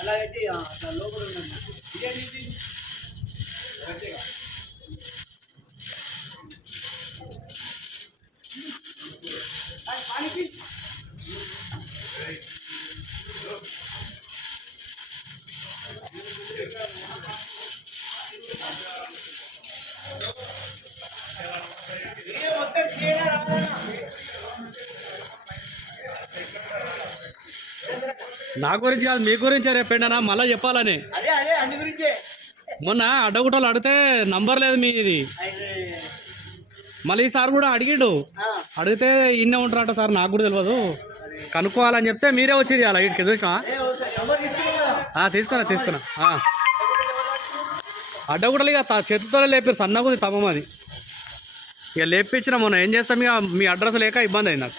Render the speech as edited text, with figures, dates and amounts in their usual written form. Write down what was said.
అలా పెట్టి లోపల ఉండండి. నా గురించి కాదు, మీ గురించి రేపెండనా మళ్ళీ చెప్పాలని. మొన్న అడ్డగుట్టలు అడిగితే నంబర్ లేదు మీది. మళ్ళీ ఈసారి కూడా అడిగిండు, అడిగితే ఇన్నే ఉంటారంట సార్, నాకు కూడా తెలియదు, కనుక్కోవాలని చెప్తే మీరే వచ్చి అలా ఇటుకి చూసినా తీసుకున్నా అడ్డగుట్టలు ఇక చేతితోనే లేపారు, సన్నగా ఉంది తమ్మది. ఇక లేపించిన మొన్న ఏం చేస్తాం, ఇక మీ అడ్రస్ లేక ఇబ్బంది అయింది నాకు.